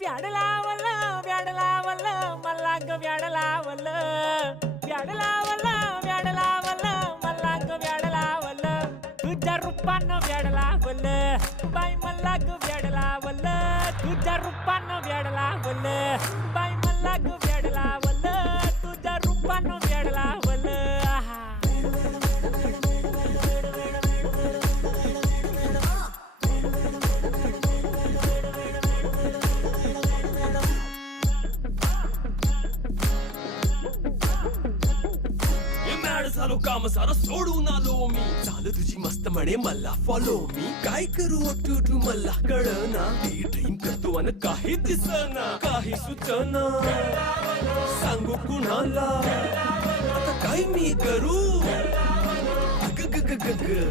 व्याड लावलं व्याड लावलं मला ग व्याड लावलं व्याड लावलं व्याड लावलं मला ग व्याड लावलं तुझ्या रूपानं व्याड लावलं बाई मला ग व्याड लावलं तुझ्या रूपानं व्याड लावलं बाई मला ग व्याड लावलं तुझ्या रूपानं व्याड लावलं आहा झालो काम सारा सोडून आलो मी चाल तुझी मस्त म्हणे मला फॉलो मी काय करू अटू मला कळना ती ड्रीम करतो आणि काही दिसना काही सुचना सांगू कुणाला आता काय मी करू अग ग ग ग ग